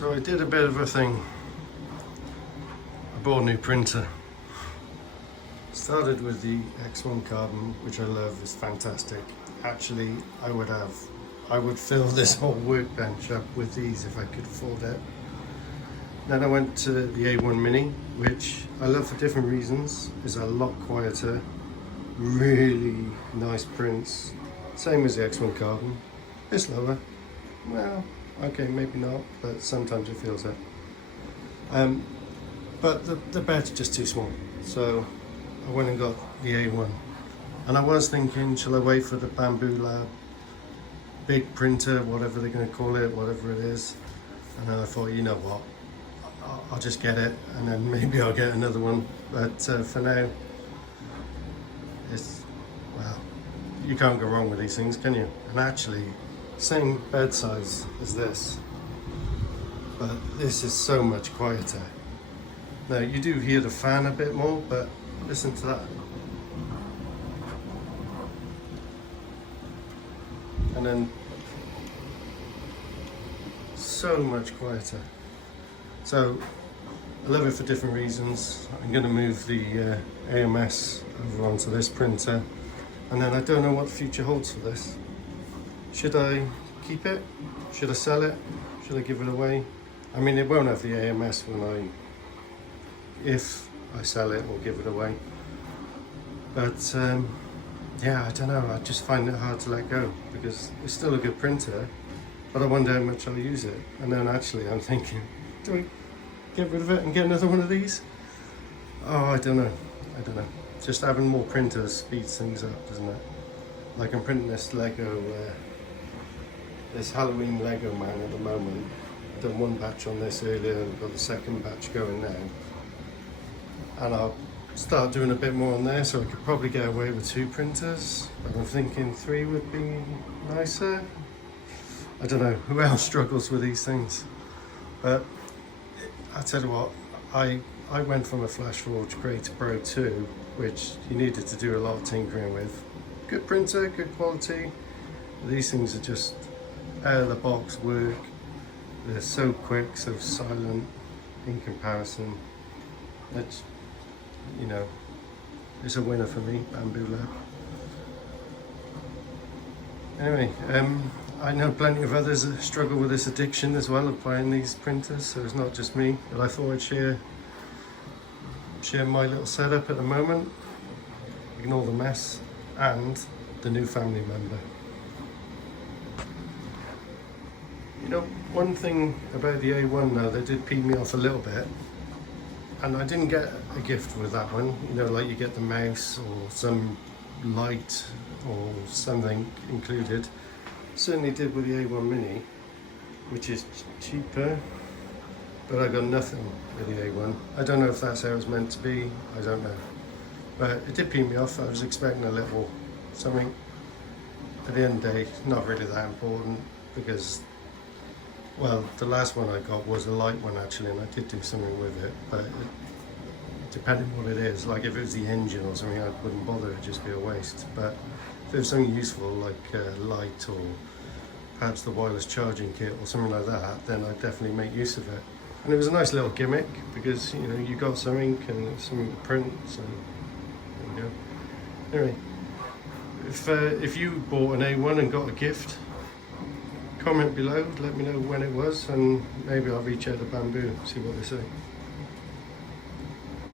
So I did a bit of a thing. I bought a new printer. Started with the X1 Carbon, which I love, it's fantastic. Actually, I would fill this whole workbench up with these if I could afford it. Then I went to the A1 Mini, which I love for different reasons. It's a lot quieter, really nice prints. Same as the X1 Carbon. It's lower. Well, okay, maybe not, but sometimes it feels it. But the bed's just too small, so I went and got the A1. And I was thinking, shall I wait for the Bambu Lab big printer, whatever they're going to call it, whatever it is. And then I thought, you know what, I'll just get it, and then maybe I'll get another one. But for now, well, you can't go wrong with these things, can you? And actually, same bed size as this, but this is so much quieter. Now you do hear the fan a bit more, but listen to that. And then so much quieter. So I love it for different reasons. I'm going to move the AMS over onto this printer, and then I don't know what the future holds for this. Should I keep it? Should I sell it? Should I give it away? I mean, it won't have the AMS if I sell it or give it away. But yeah, I don't know. I just find it hard to let go because it's still a good printer, but I wonder how much I'll use it. And then actually I'm thinking, do I get rid of it and get another one of these? Oh, I don't know. Just having more printers speeds things up, doesn't it? Like I'm printing this Lego, this Halloween Lego man at the moment. I've done one batch on this earlier and I've got the second batch going now. And I'll start doing a bit more on there, so I could probably get away with 2 printers. But I'm thinking 3 would be nicer. I don't know, who else struggles with these things? But I tell you what, I went from a Flashforge Creator Pro 2, which you needed to do a lot of tinkering with. Good printer, good quality. These things are just out of the box work. They're so quick, so silent in comparison. It's, you know, it's a winner for me, Bambu Lab. Anyway, I know plenty of others that struggle with this addiction as well of buying these printers, so it's not just me. But I thought I'd share my little setup at the moment, ignore the mess, and the new family member. You know, one thing about the A1 though that did pee me off a little bit, and I didn't get a gift with that one, you know, like you get the mouse or some light or something included. Certainly did with the A1 Mini, which is cheaper, but I got nothing with the A1. I don't know if that's how it was meant to be, I don't know. But it did pee me off. I was expecting a little something. At the end of the day, not really that important, because, well, the last one I got was a light one actually, and I did do something with it, but depending on what it is, like if it was the engine or something, I wouldn't bother, it'd just be a waste. But if it was something useful, like light or perhaps the wireless charging kit or something like that, then I'd definitely make use of it. And it was a nice little gimmick, because, you know, you got something and it's something to print, so there we go. Anyway, if you bought an A1 and got a gift, comment below, let me know when it was, and maybe I'll reach out to Bambu, see what they say.